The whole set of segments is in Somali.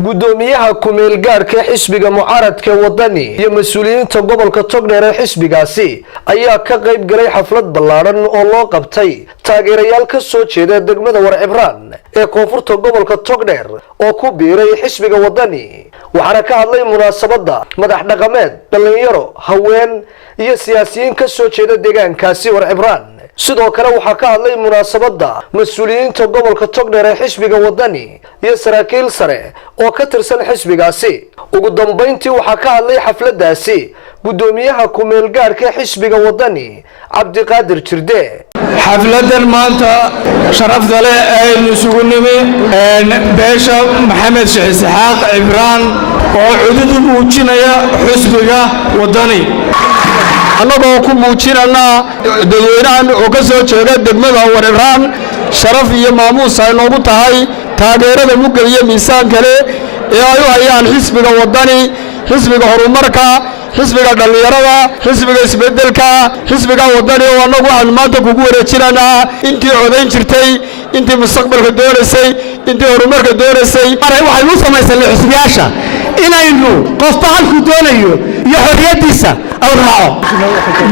gudoomiyaha kumeel gaarka xisbiga mucaaradka wadani iyo mas'uuliyiinta gobolka Togdheer ee xisbigaasi ayaa ka qayb galay xaflad ballaaran oo loo qabtay taageerayaal ka soo jeeda degmada Warcibraan ee koonfurta gobolka Togdheer oo ku biiray xisbiga wadani waxaana ka hadlay munaasabada madax dhaqameed dhalinyaro haween iyo siyaasiyiin ka soo jeeda deegaankaasi Warcibraan sidoo kale waxa ka hadlay munaasabada mas'uuliyiinta gobolka Togdheer ee xisbiga wadani iyo saraakiil sare oo ka tirsan xisbigaasi ugu dambeyntii waxa ka hadlay xafladaasi gudoomiyaha kumeel gaarka xisbiga wadani Cabdiqaadir Jirde xafladan maanta sharafta leh aynu isugu nimi beesha maxamed sheekh isxaaq cibraan oo cudud muujinaya xisbiga wadani annagoo ku muujinana dadweynahan oo ka soo jeeda degmada Warcibraan sharaf iyo maamuus ay noogu tahay taageerada mugga iyo miisaan kale ee ay u hayaan xisbiga wadani xisbiga horumarka xisbiga dhalinyarada xisbiga isbedelka xisbiga wadani oo anagu aan maanta kugu wareejinana intii codayn jirtay intii mustaqbalka doonaysay intii horumarka doonaysay waxay u samaysan xisbiyaasha inaynu qofba halku doonayo iyo xorriyadiisa aw raaco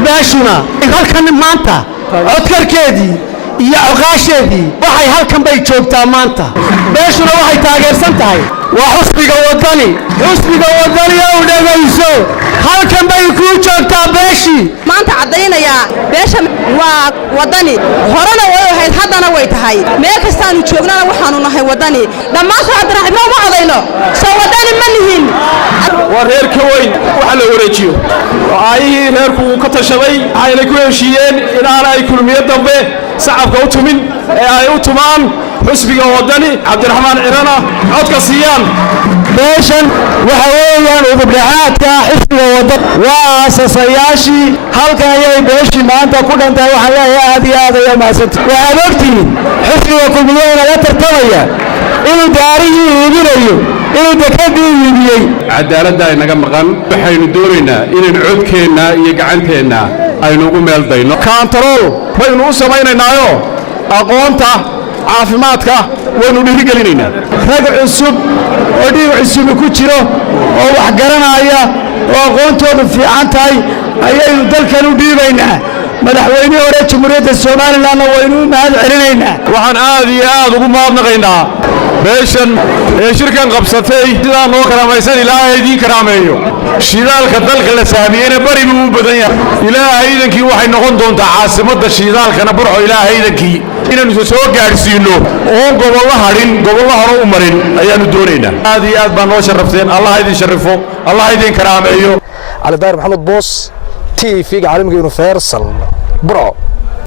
baashuna halkan maanta codkarkeedii iyo oqaasheedii waxay halkan bay joogtaa maanta baashuna waxay taageersan tahay waa xisbiga wadani oo dhagayso halkan bay ku joogtaa baashi maanta cadeynaya beesha waa wadani horena way ahayd haddana way tahay meel kastaanu joognana waxaanu nahay wadani dhammaan saacad raximo ma cadeyno soo wadani ma nihin waa reer ka weyn waxa la wareejiyo ayii reerku ka tashaday ayna ku heshiiyeen in ay kulmiye dambe sacabka u tumin ee ay u tumaan xisbiga wadani Cabdiraxmaan Cirana codka siiyaan beeshan waxa weeyaan udubdhaxaadka xisbiga wadani waa asaasayaashii halkan ayay beeshii maanta ku dhantay waxa leeyahay aad iyo aad ay maasantay waxaad ogtihiin xisbiga kulmiyeena la tartamaya inuu daarihii iibinayo inuu dekadii iibiyey cadaaladda ay naga maqan waxaynu doonaynaa inaan codkeenna iyo gacanteenna aynu ugu meel dayno control baynu u samaynaynaayo aqoonta caafimaadka waynu dhiirigelinaynaa rag cusub oo dhiig cusub ku jiro oo wax garanaya oo aqoontoodu fiican tahay ayaynu dalkan u dhiibaynaa madaxweynihii hore jamhuuriyadda Soomaaliland waynu mahad celinaynaa waxaan aad iyo aad ugu mahadnaqaynaa beeshan ee shirkan qabsatay sidaan noo karaamaysan ilaahay idin karaameeyo shidaalka dalka la saamiyayna bari buu u badan yahay ilaahay idankii waxay noqon doontaa caasimadda shidaalkana burco ilaahay idankii inaynu soo gaarsiino oo gobollo hore u marin ayaanu doonaynaa aad iyo aad baan noo sharafteen allah idin sharifo allah idin karaameeyo علي داير محمد بوس TV عالمي يونيفرسال برو